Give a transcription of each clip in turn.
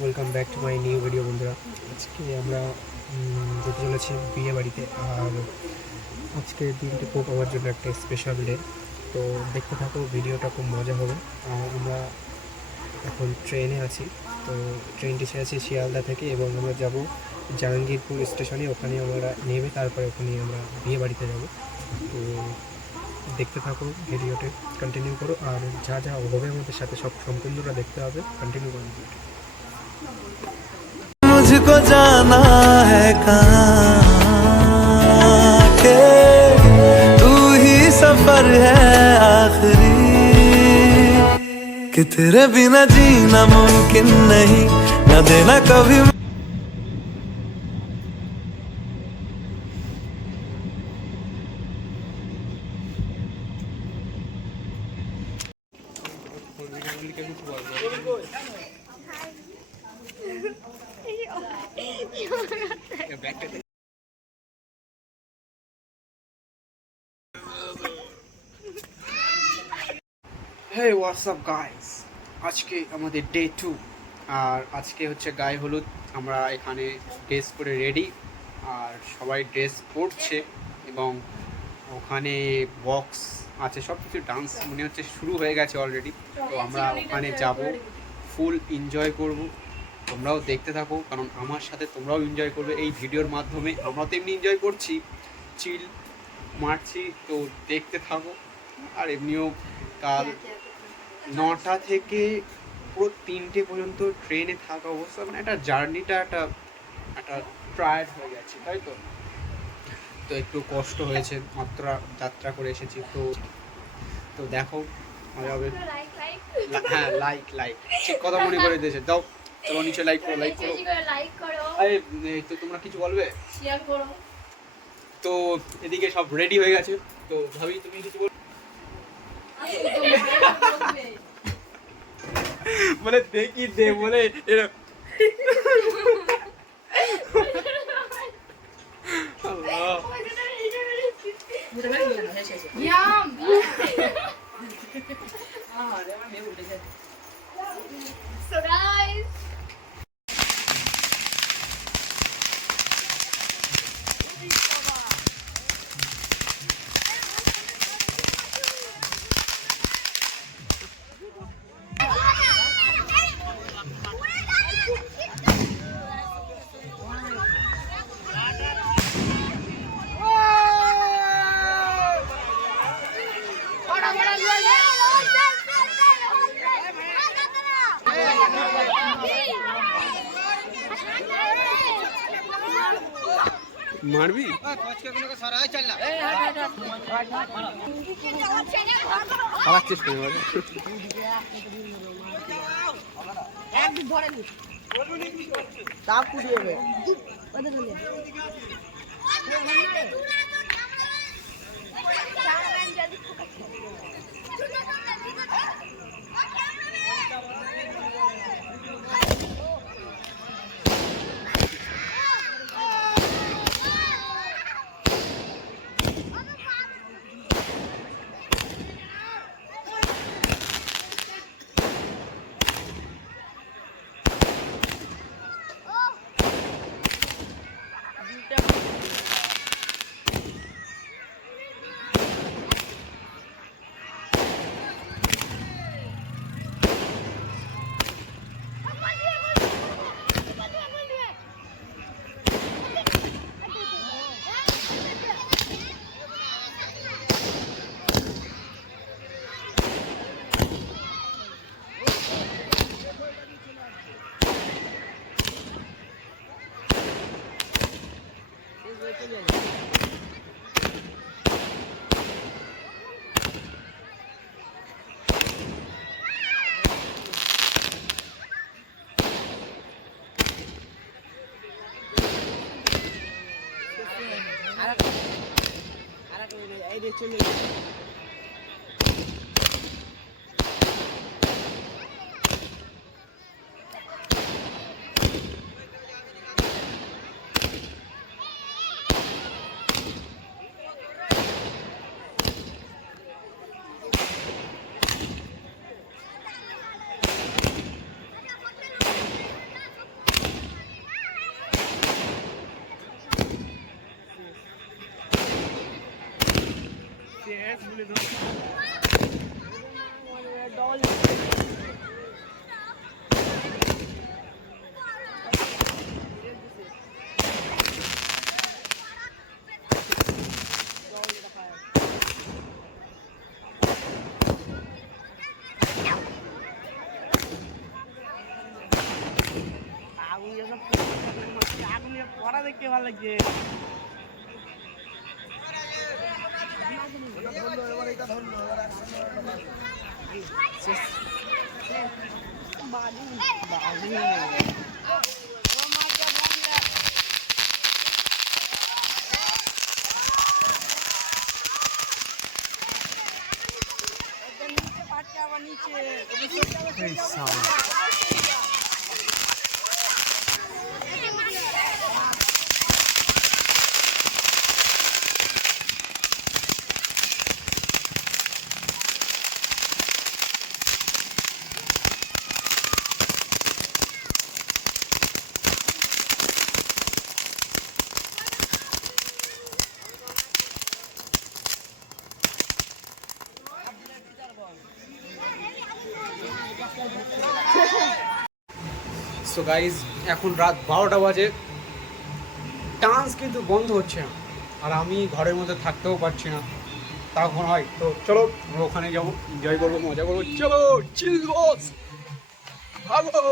Welcome back to my new video বন্ধুরা। আজকে আমরা যেতে চলেছি বিয়ে বাড়িতে। আর আজকে দিনটি খুব আমার জন্য একটা স্পেশাল ডে, তো দেখতে থাকো, ভিডিওটা খুব মজা হবে। আর আমরা এখন ট্রেনে আছি, তো ট্রেনটি ছেড়েছি শিয়ালদা থেকে এবং আমরা যাব জাহাঙ্গীরপুর স্টেশনে। ওখানে আমরা নেমে তারপরে ওখানে আমরা বিয়ে বাড়িতে যাব। তো দেখতে থাকো, ভিডিওতে কন্টিনিউ করো, আর যা যা হবে আমাদের সাথে সব সম্পূর্ণটা দেখতে হবে। কন্টিনিউ করো ভিডিওটা। मुझको जाना है कहाँ के तू ही सफर है आखिरी कि तेरे बिना जीना मुमकिन नहीं न देना कभी। হে হোয়াটসঅ্যাপ গাইস, আজকে আমাদের ডে 2। আর আজকে হচ্ছে গায়ে হলুদ। আমরা এখানে ড্রেস করে রেডি, আর সবাই ড্রেস পরছে এবং ওখানে বক্স আছে, সব কিছু ডান্স মনে হচ্ছে শুরু হয়ে গেছে অলরেডি। তো আমরা ওখানে যাব, ফুল এনজয় করব। তোমরাও দেখতে থাকো, কারণ আমার সাথে তোমরাও এনজয় করবে এই ভিডিওর মাধ্যমে। আমরা তো এমনি এনজয় করছি, চিল মারছি, তো দেখতে থাকো। আর এমনিও কাল 9টা থেকে পুরো 3টে পর্যন্ত ট্রেনে থাকা অবস্থা, মানে একটা জার্নিটা একটা টায়ার্ড হয়ে গেছে, তাই তো একটু কষ্ট হয়েছে, যাত্রা করে এসেছি। তো দেখো, মজা হবে। হ্যাঁ, লাইক ঠিক কথা মনে করে দিয়েছে। দাও, চলো নিচে লাইক করো। আরে তো তোমরা কিছু বলবে? শেয়ার করো। তো এদিকে সব রেডি হয়ে গেছে, তো ভাবি তুমি কিছু বল। মানে দেখি দে বলে So guys, মারবি? খাওয়াচ্ছিস কেন? পড়া দেখতে ভালো লাগছে। সো গাইজ এখন রাত 12টা বাজে, ডান্স কিন্তু বন্ধ হচ্ছে না, আর আমি ঘরের মধ্যে থাকতেও পারছি না। তখন হয় তো চলো আমরা ওখানে যাবো, এনজয় করবো, মজা করবো, চলো চিল বস ভাগো।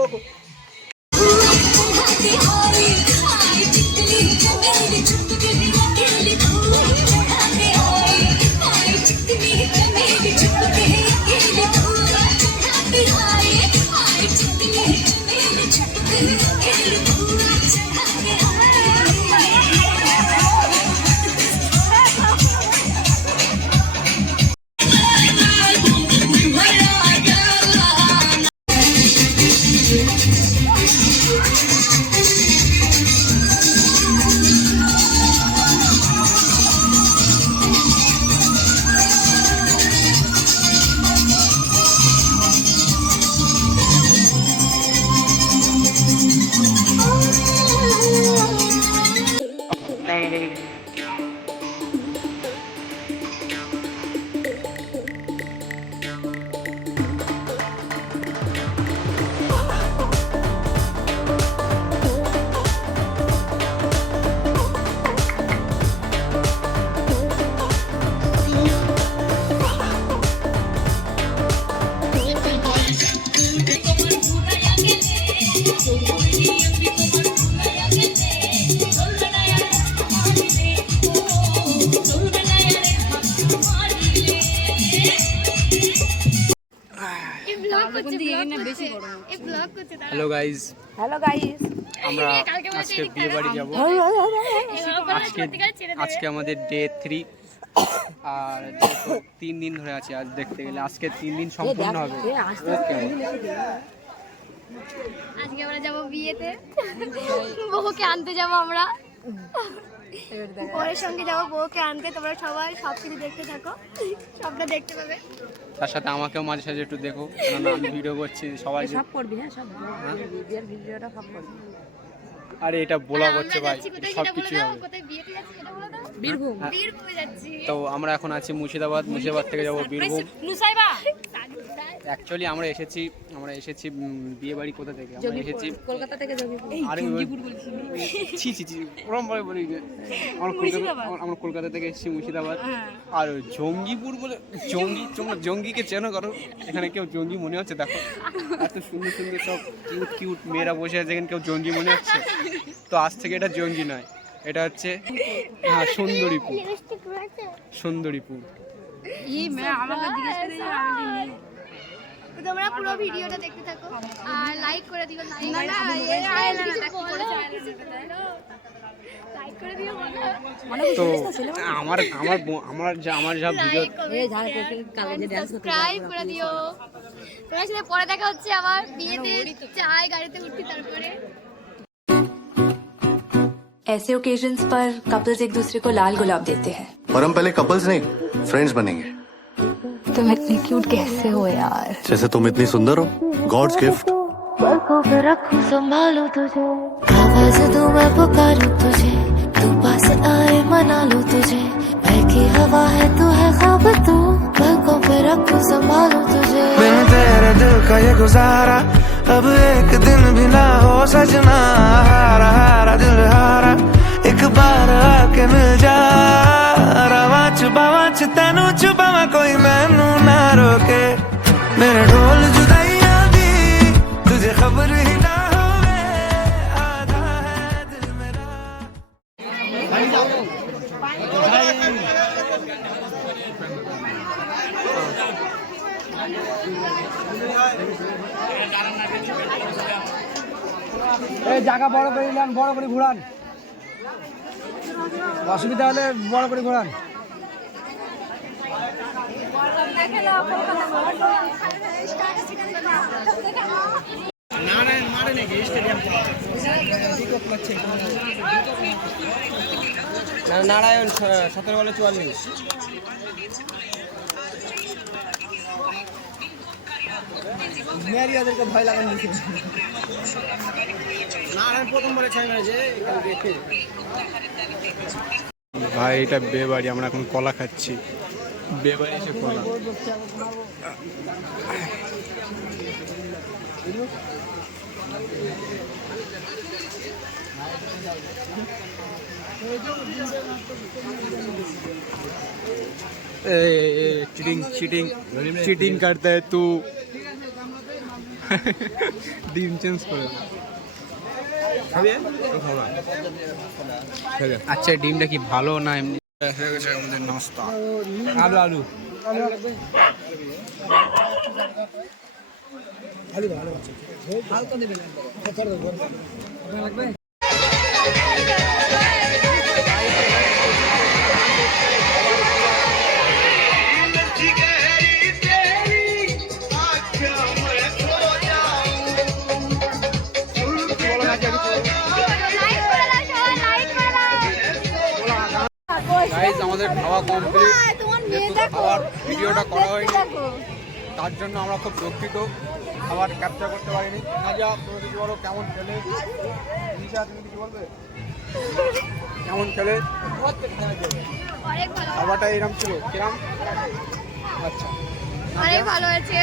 হ্যালো গাইজ, আমরা আজকে বিয়ে বাড়ি যাবো। আজকে আমাদের ডে 3, আর 3 দিন ধরে আছে আজ দেখতে গেলে। আজকে 3 দিন সম্পূর্ণ হবে। ওকে, আজকে আমরা যাবো বিয়েতে, বউকে আনতে যাবো আমরা, বউয়ের সঙ্গে যাবো বউকে আনতে। তোমরা সবাই সব কিছু দেখতে থাকো, সবটা দেখতে পাবে। তার সাথে আমাকেও মাঝে সাঝে একটু দেখো, কারণ আমি ভিডিও করছি, সবাই সব করবি। হ্যাঁ, সব বিয়ের ভিডিওটা সব করবি। আরে এটা ব্লগ আর হচ্ছে আমরা ভাই, যাচ্ছি কোথায় সব সেটা বলে কিছুই দাও, হবে। কোথায় বিয়েতে যাচ্ছি সেটা বলে দাও। বীরভূম। বীরভূমে যাচ্ছি। তো আমরা এখন আছি মুর্শিদাবাদ, মুর্শিদাবাদ থেকে যাবো বীরভূম। নুসাইবা অ্যাকচুয়ালি আমরা এসেছি বিয়ে বাড়ি কোথা থেকে আমরা এসেছি, কলকাতা থেকে যাবি। আরে ছি ছি ছি ওরম ভাবে বলি যে আমরা কলকাতা থেকে এসেছি মুর্শিদাবাদ। আর জঙ্গিপুর বলে তোমরা জঙ্গিকে চেনো করো? এখানে কেউ জঙ্গি মনে হচ্ছে? দেখো এত সুন্দর সুন্দর সব কিউট কিউট মেয়েরা বসে আছে, এখানে কেউ জঙ্গি মনে হচ্ছে? তো আজ থেকে এটা জঙ্গি নয়, এটা হচ্ছে হ্যাঁ সুন্দরীপুর। আমাকে জিজ্ঞেস করে তো তোমরা পুরো ভিডিওটা দেখতে থাকো আর লাইক করে দিও। লাইক করে দিও। তো আমার যা ভিডিও সাবস্ক্রাইব করে দিও। তোমার সাথে পরে দেখা হচ্ছে আমার বিয়েতে, চাই গাড়িতে উঠি তারপরে। ऐसे ओकेजन्स पर कपल्स एक दूसरे को लाल गुलाब देते हैं। और हम पहले कपल्स नहीं फ्रेंड्स बनेंगे। तुम इतनी क्यूट कैसे हो यार? जैसे तुम इतनी सुंदर हो, गॉड्स गिफ्ट। पलकों पे रखूं संभालूं तुझे, आवाज दूं मैं पुकारूं तुझे, तू पास आए मना लूं तुझे, बहकी हवा है तू है ख्वाब अब तू पलकों पे रखूं संभालूं तुझे बिन तेरे दिल का ये गुजारा अब एक दिन भी ना हो सजना हारा हारा दिल हारा एक बार आके मिल जा रवा तेनू छुपावा कोई मैनू ना रोके मेरे ढोल जुदाइयां दी तुझे खबर ही ना होवे आधा है दिल मेरा এই জায়গা বড় করে নেন, বড় করে ঘোরান, অসুবিধা হলে বড় করে ঘোরান। নারায়ণ 17 বলে 44। মেরিয়াদেরকে ভয় লাগানো দিচ্ছে। নারায়ণ প্রথম বলে 6 মেরেছে। ভাই এটা বে বাড়ি, আমরা এখন কলা খাচ্ছি। বে বাড়ি এসে কলা। चीटिंग चीटिंग चीटिंग करता है तू। ডিম চেঞ্জ করে আচ্ছা ডিমটা কি ভালো না এমনি হয়ে গেছে আমাদের নাস্তা। আলু আলু আলু ভালো আছে, হালকা দিবেন আপনার লাগবে। গাইস আমাদের খাওয়া কমপ্লিট, খাওয়ার ভিডিওটা করা হয়নি তার জন্য আমরা খুব দুঃখিত, খাবার ক্যাপচার করতে পারিনি। নাজিয়া তুমি কিছু বলো, কেমন খেলে? নিশা তুমি কিছু বলবে? কেমন খেলে? খাবারটা এরকম ছিল, কিরম? আচ্ছা অনেক ভালো হয়েছে।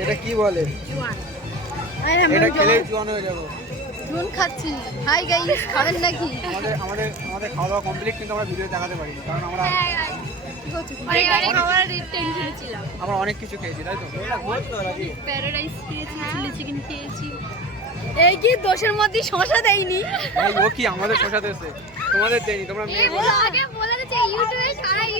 এটা কি বলে? এটা খেলেই জোয়ান হয়ে যাবো। নুন খাচ্ছি। হাই গাইস, খাবেন নাকি? আমাদের আমাদের আমাদের খাওয়া দাওয়া কমপ্লিট, কিন্তু আমরা ভিডিও দেখাতে পারিনি কারণ আমরা আমরা অনেক কিছু খেয়েছি, তাই তো? প্যারাডাইস খেয়েছি, চিলি চিকেন খেয়েছি। এই কি দোষের মধ্যে শশা দেয়নি? ও কি আমাদের শোষা দেশে তোমাদের দেয়নি? তোমরা মেয়ে আগে বলে দিচ্ছে ইউটিউবে সারা